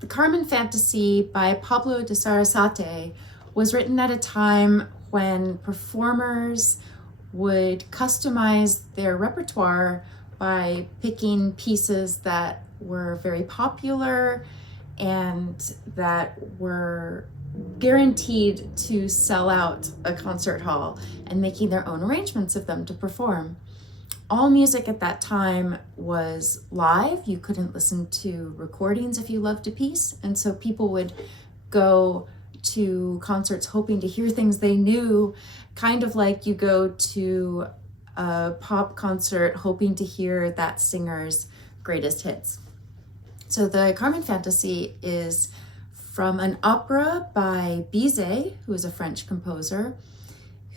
The Carmen Fantasy by Pablo de Sarasate was written at a time when performers would customize their repertoire by picking pieces that were very popular and that were guaranteed to sell out a concert hall and making their own arrangements of them to perform. All music at that time was live. You couldn't listen to recordings if you loved a piece, and so people would go to concerts hoping to hear things they knew, kind of like you go to a pop concert hoping to hear that singer's greatest hits. So the Carmen Fantasy is from an opera by Bizet, who is a French composer,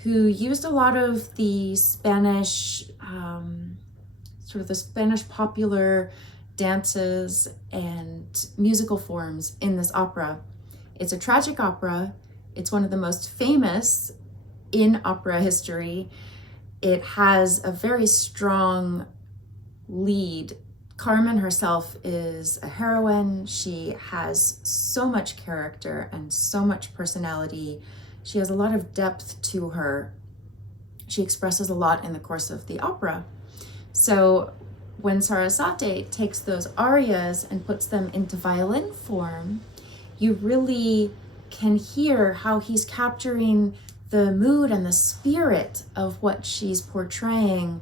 who used a lot of the Spanish, sort of the Spanish popular dances and musical forms in this opera. It's a tragic opera. It's one of the most famous in opera history. It has a very strong lead. Carmen herself is a heroine. She has so much character and so much personality. She has a lot of depth to her. She expresses a lot in the course of the opera. So when Sarasate takes those arias and puts them into violin form, you really can hear how he's capturing the mood and the spirit of what she's portraying,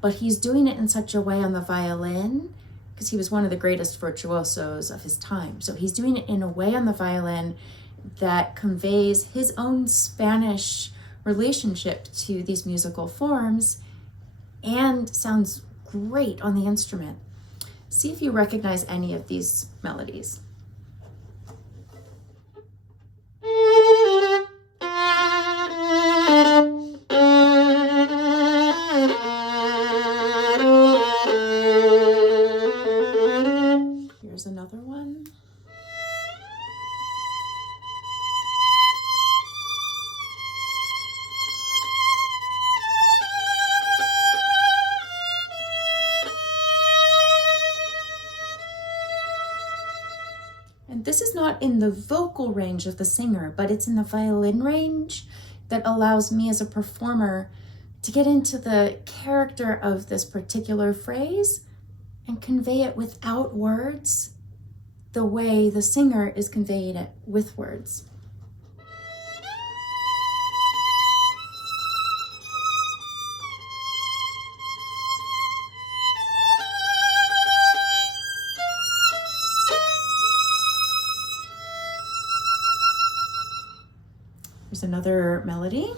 but he's doing it in such a way on the violin, because he was one of the greatest virtuosos of his time. So he's doing it in a way on the violin that conveys his own Spanish relationship to these musical forms and sounds great on the instrument. See if you recognize any of these melodies. Here's another one. This is not in the vocal range of the singer, but it's in the violin range that allows me as a performer to get into the character of this particular phrase and convey it without words the way the singer is conveying it with words. Here's another melody.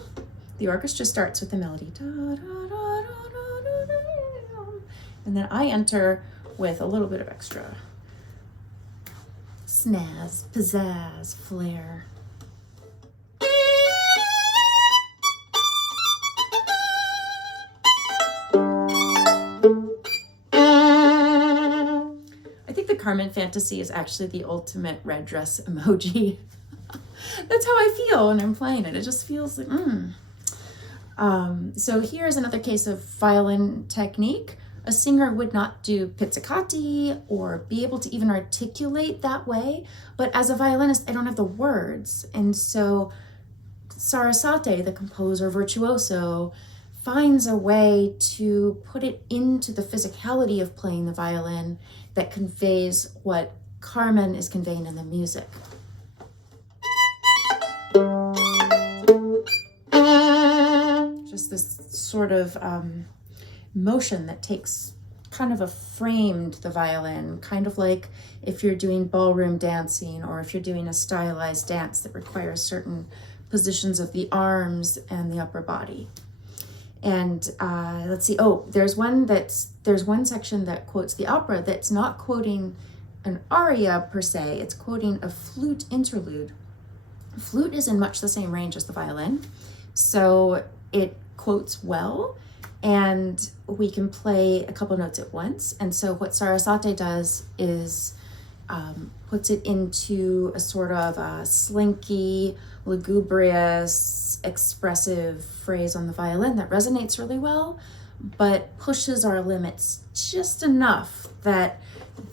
The orchestra starts with the melody. And then I enter with a little bit of extra snazz, pizzazz, flair. I think the Carmen Fantasy is actually the ultimate red dress emoji. That's how I feel when I'm playing it. It just feels like, So here's another case of violin technique. A singer would not do pizzicati or be able to even articulate that way. But as a violinist, I don't have the words. And so Sarasate, the composer virtuoso, finds a way to put it into the physicality of playing the violin that conveys what Carmen is conveying in the music. Just this sort of motion that takes kind of a framed the violin, kind of like if you're doing ballroom dancing or if you're doing a stylized dance that requires certain positions of the arms and the upper body. And let's see, there's one section that quotes the opera that's not quoting an aria per se, it's quoting a flute interlude. Flute is in much the same range as the violin, so it quotes well, and we can play a couple notes at once. And so what Sarasate does is puts it into a sort of a slinky, lugubrious, expressive phrase on the violin that resonates really well, but pushes our limits just enough that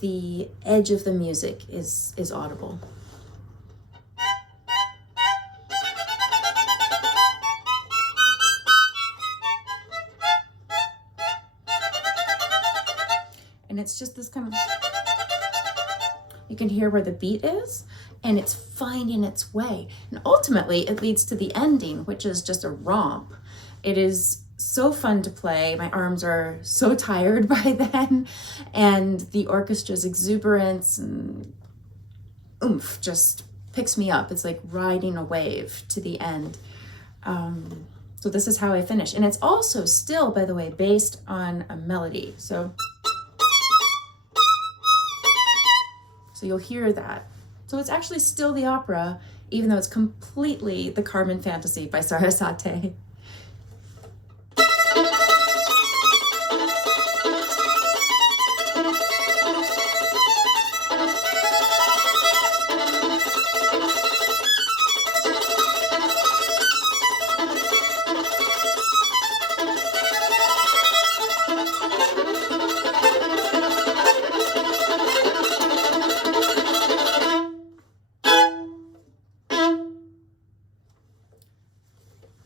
the edge of the music is audible. And it's just this kind of, you can hear where the beat is, and it's finding its way. And ultimately, it leads to the ending, which is just a romp. It is so fun to play. My arms are so tired by then, and the orchestra's exuberance and oomph just picks me up. It's like riding a wave to the end. So this is how I finish. And it's also still, by the way, based on a melody. So you'll hear that. So it's actually still the opera, even though it's completely the Carmen fantasy by Sarasate.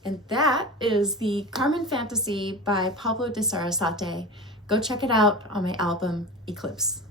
And that is the Carmen Fantasy by Pablo de Sarasate. Go check it out on my album, Eclipse.